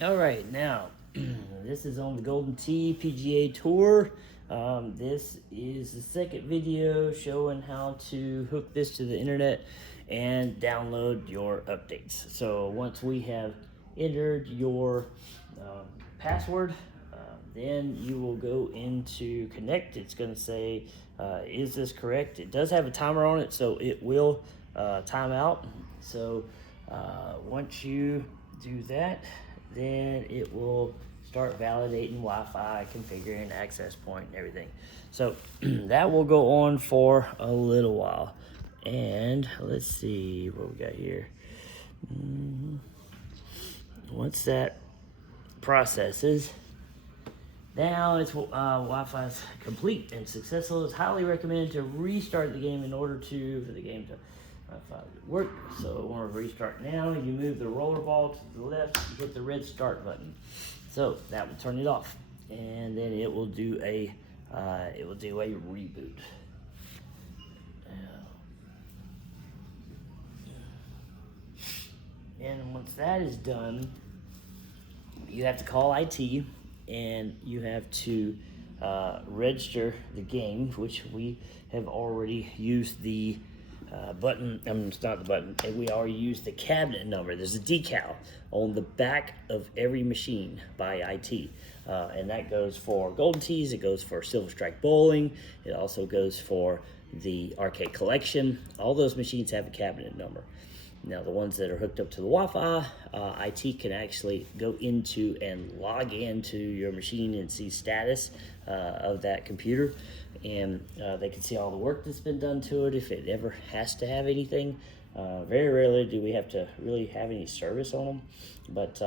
All right, now this is on the Golden Tee PGA Tour. This is the second video showing how to hook this to the internet and download your updates. So once we have entered your password, then you will go into connect. It's going to say, is this correct? It does have a timer on it, so it will time out. So once you do that, then it will start validating Wi-Fi, configuring access point and everything. So that will go on for a little while. And let's see what we got here. Once that processes, now it's Wi-Fi is complete and successful. It's highly recommended to restart the game in order for the game to work. So I want to restart now. You move the roller ball to the left, hit the red start button. So that will turn it off, and then it will do a reboot. And once that is done, you have to call IT, and you have to register the game, which we have already used the button. It's not the button. We already used the cabinet number. There's a decal on the back of every machine by IT, and that goes for Golden Tees. It goes for Silver Strike Bowling. It also goes for the Arcade Collection. All those machines have a cabinet number. Now, the ones that are hooked up to the Wi-Fi, IT can actually go into and log into your machine and see status of that computer. And they can see all the work that's been done to it, if it ever has to have anything. Very rarely do we have to really have any service on them. But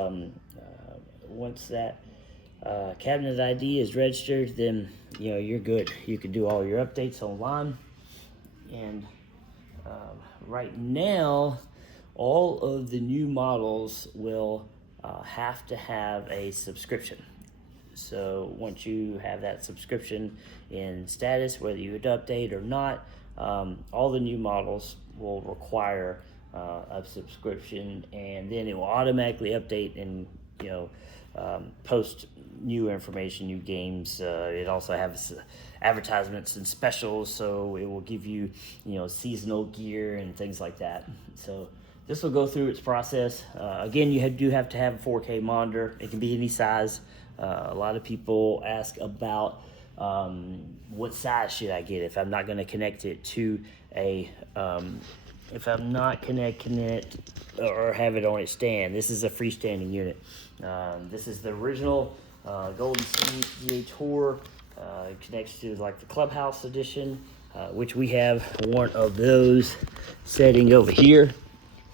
once that cabinet ID is registered, then you're good. You can do all your updates online. And right now, all of the new models will have to have a subscription. So once you have that subscription in status, whether you would update or not, all the new models will require a subscription, and then it will automatically update and post new information, new games. It also has advertisements and specials, so it will give you seasonal gear and things like that. So this will go through its process. Again, you do have to have a 4K monitor. It can be any size. A lot of people ask about what size should I get if I'm not going to connect it to if I'm not connecting it or have it on its stand. This is a freestanding unit. This is the original Golden Tee PGA Tour. It connects to like the Clubhouse edition, which we have one of those setting over here.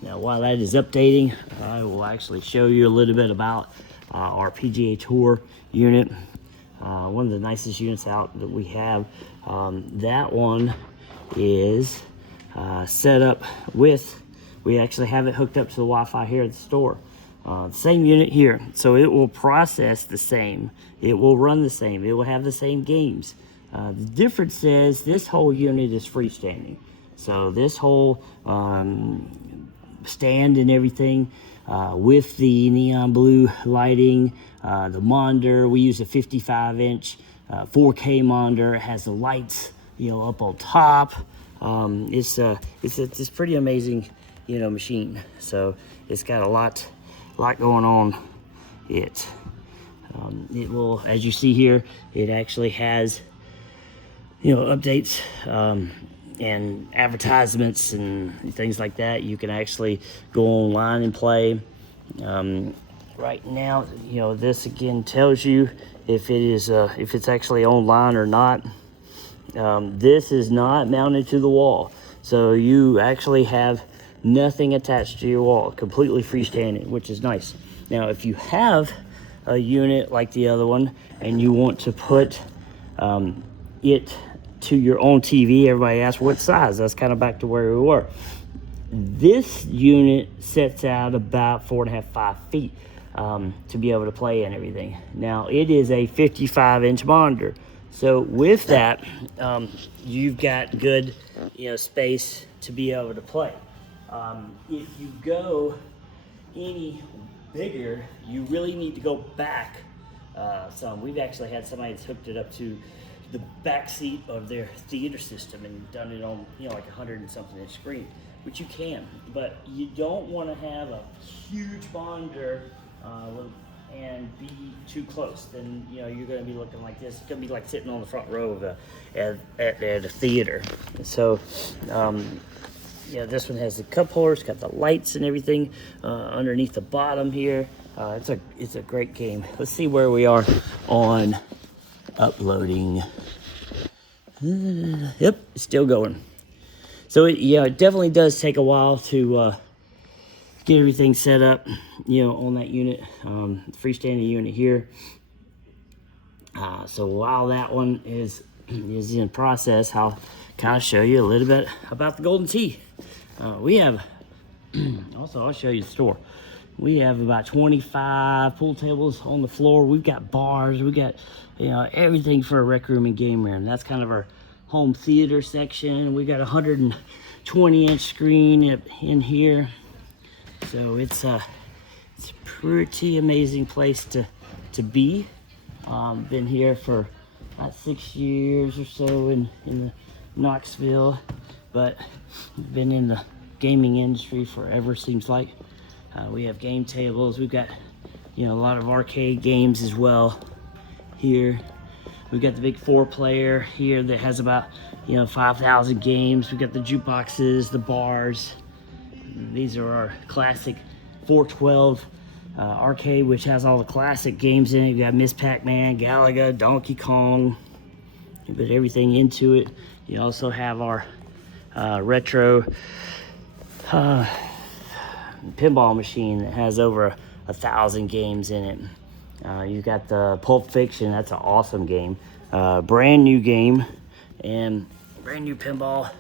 Now, while that is updating, I will actually show you a little bit about our PGA Tour unit. One of the nicest units out that we have. That one is set up with, we actually have it hooked up to the Wi-Fi here at the store. Same unit here, so it will process the same. It will run the same. It will have the same games. The difference is this whole unit is freestanding. So this whole stand and everything with the neon blue lighting, the monitor, we use a 55-inch 4K monitor. It has the lights up on top. It's a pretty amazing machine. So it's got a lot going on. It will, as you see here, it actually has updates and advertisements and things like that. You can actually go online and play. Right now, this again tells you if it's actually online or not. This is not mounted to the wall, so you actually have nothing attached to your wall, completely freestanding, which is nice. Now, if you have a unit like the other one and you want to put it to your own TV, everybody asks what size. That's kind of back to where we were. This unit sets out about 4.5, 5 feet to be able to play and everything. Now, it is a 55-inch monitor. So with that, you've got good space to be able to play. If you go any bigger, you really need to go back some. We've actually had somebody that's hooked it up to the back seat of their theater system and done it on, you know, like 100 and something inch screen, which you can, but you don't want to have a huge monitor and be too close. Then, you know, you're going to be looking like this. It's going to be like sitting on the front row of at a theater. So, yeah, this one has the cup holders, got the lights and everything underneath the bottom here. It's a great game. Let's see where we are on uploading. Yep, it's still going. So it definitely does take a while to get everything set up, you know, on that unit, freestanding unit here. So while that one is in process, I'll kind of show you a little bit about the Golden Tee. We have, also I'll show you the store. We have about 25 pool tables on the floor. We've got bars, we got, you know, everything for a rec room and game room. That's kind of our home theater section. We got a 120-inch screen in here. So it's a pretty amazing place to be. Been here for about 6 years or so in the Knoxville, but been in the gaming industry forever, seems like. We have game tables. We've got, you know, a lot of arcade games as well here. We've got the big 4-player here that has about, you know, 5,000 games. We've got the jukeboxes, the bars. These are our classic 412 arcade, which has all the classic games in it. You got Miss Pac-Man, Galaga, Donkey Kong. You put everything into it. You also have our retro pinball machine that has over 1,000 games in it. You got the Pulp Fiction. That's an awesome game. Brand new game and brand new pinball.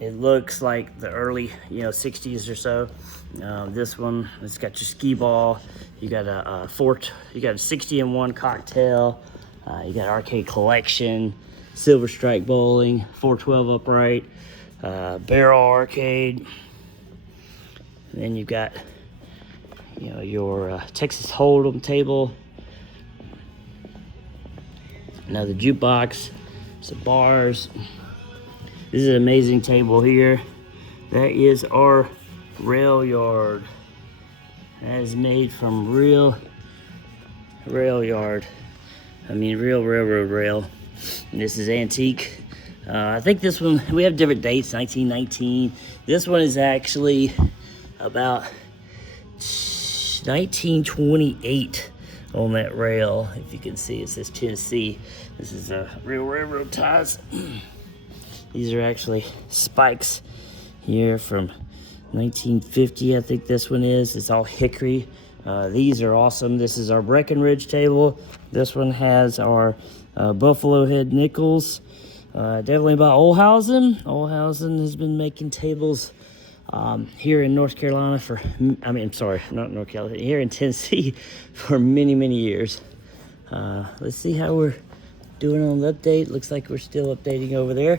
It looks like the early, you know, 60s or so. This one, it's got your skee ball. You got a 60-in-1 cocktail. You got arcade collection, silver strike bowling, 412 upright, barrel arcade. And then you've got, you know, your Texas Hold'em table, another jukebox, some bars. This is an amazing table here. That is our rail yard. That is made from real rail yard. I mean, real railroad rail. And this is antique. I think this one, we have different dates, 1919. This one is actually about 1928 on that rail. If you can see, it says Tennessee. This is real railroad ties. These are actually spikes here from 1950, I think this one is. It's all hickory. These are awesome. This is our Breckenridge table. This one has our buffalo head nickels. Definitely by Olhausen. Olhausen has been making tables here in North Carolina for, not North Carolina, here in Tennessee for many, many years. Let's see how we're doing on the update. Looks like we're still updating over there.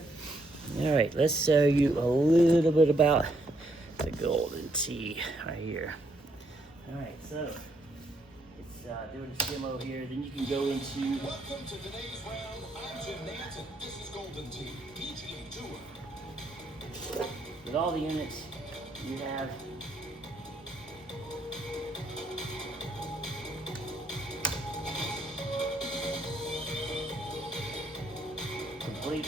All right, let's show you a little bit about the Golden Tee right here. All right, so it's doing a demo here. Then you can go into. Welcome to today's round. I'm Danielson. This is Golden Tee PGA Tour. With all the units, you have complete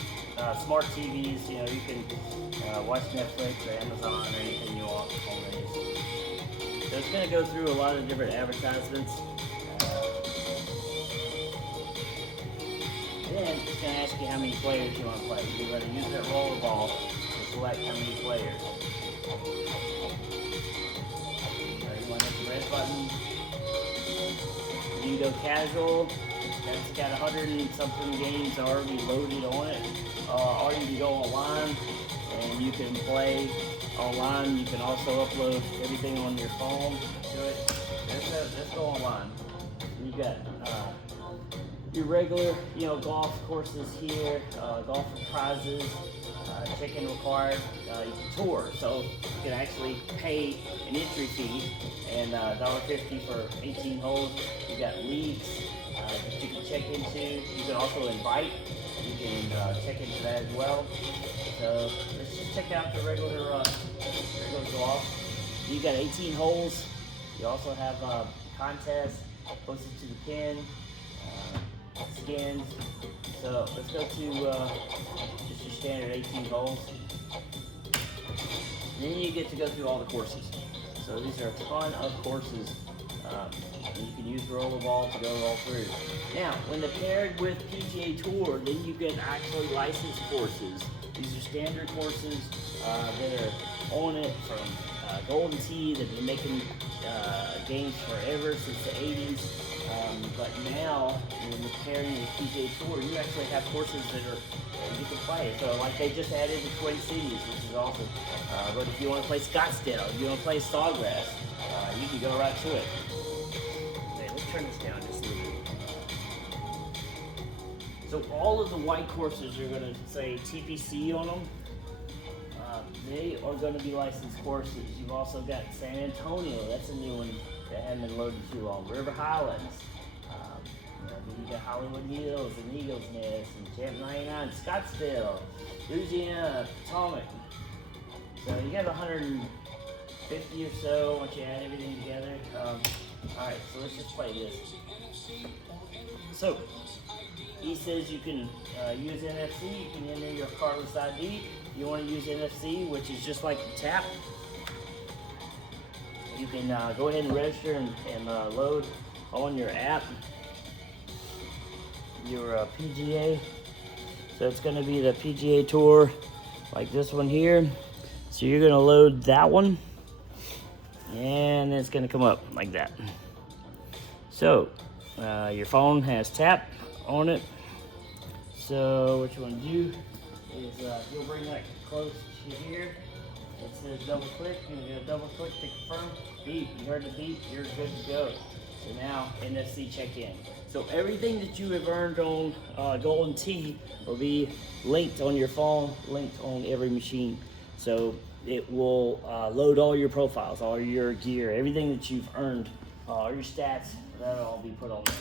smart TVs. You know, you can watch Netflix or Amazon or anything you want on these. So it's going to go through a lot of different advertisements. Then it's going to ask you how many players you want to play. You're going to use that roller ball to select how many players. You want to hit the red button. You can go casual. That's got 100 and something games already loaded on it. Or you can go online and you can play online. You can also upload everything on your phone to it. Let's go online. You've got your regular, golf courses here, golf for prizes. check-in required, you can tour. So you can actually pay an entry fee and $1.50 for 18 holes. You got leagues that you can check into. You can also invite. You can check into that as well. So let's just check out the regular golf. You got 18 holes. You also have contests posted to the pin, skins. So let's go to just your standard 18 holes. And then you get to go through all the courses. So these are a ton of courses. And you can use rollerball to go all through. Now, when they're paired with PGA Tour, then you get actually licensed courses. These are standard courses that are on it from Golden Tee. They've been making games forever, since the 80s. But now, when you're pairing with PGA Tour, you actually have courses that you can play. So, like they just added the Twin Cities, which is awesome. But if you want to play Scottsdale, if you want to play Sawgrass, you can go right to it. Okay, let's turn this down just a little bit. So all of the white courses are going to say TPC on them. They are going to be licensed courses. You've also got San Antonio. That's a new one that hasn't been loaded too long. River Highlands. You got Hollywood Hills and Eagles Nest and Champ 99, Scottsdale, Louisiana, Potomac. So you got 150 or so once you add everything together. Alright, so let's just play this. So, he says you can use NFC, you can enter your cardless ID. You want to use NFC, which is just like the tap. You can go ahead and register and load on your app your PGA. So it's going to be the PGA Tour, like this one here. So you're going to load that one, and it's going to come up like that. So your phone has tap on it. So what you want to do is you'll bring that close to here. It says double click. You're going to double click to confirm. Beep. You heard the beep. You're good to go. So now NFC check-in. So everything that you have earned on Golden Tee will be linked on your phone, linked on every machine. So it will load all your profiles, all your gear, everything that you've earned, all your stats. That'll all be put on there.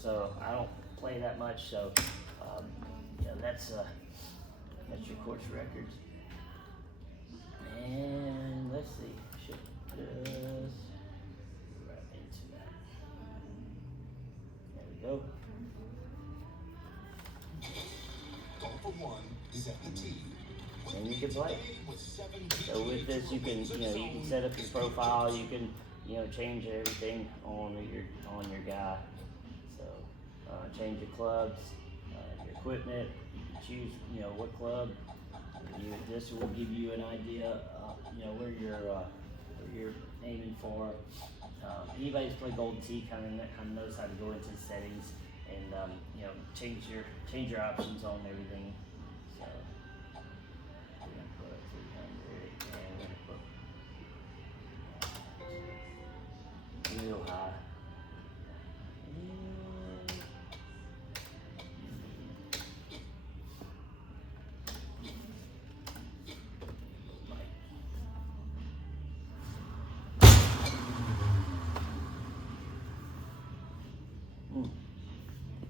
So I don't play that much. So yeah, that's your course records. And let's see, should just right into that. There we go. And you can play. So with this, you can set up your profile. You can change everything on your guy. So change your clubs, your equipment. You can choose what club. This will give you an idea, where you're aiming for. Anybody who's played Golden Tee kind of knows how to go into settings and change your options on everything. So we're gonna put 300 and we're gonna put real high.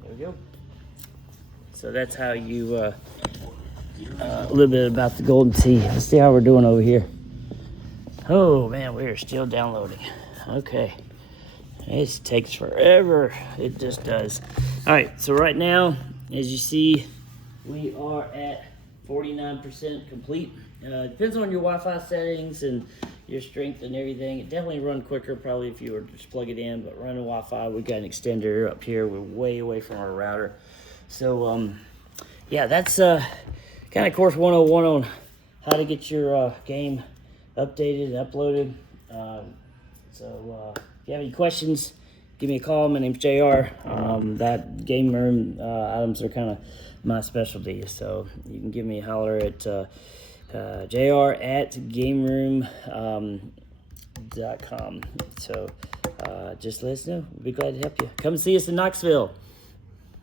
There we go. So that's how you, a little bit about the Golden Tee. Let's see how we're doing over here. Oh man, we're still downloading. Okay. This takes forever. It just does. All right, so right now, as you see, we are at 49% complete. Depends on your Wi-Fi settings and your strength and everything. It definitely run quicker probably if you were to just plug it in, but running Wi-Fi, we got an extender up here. We're way away from our router. So yeah, that's kind of course 101 on how to get your game updated and uploaded. So if you have any questions, give me a call. My name's JR. That game room items are kind of my specialty, so you can give me a holler at JR@gameroom.com. So just let us know. We'll be glad to help you. Come and see us in Knoxville.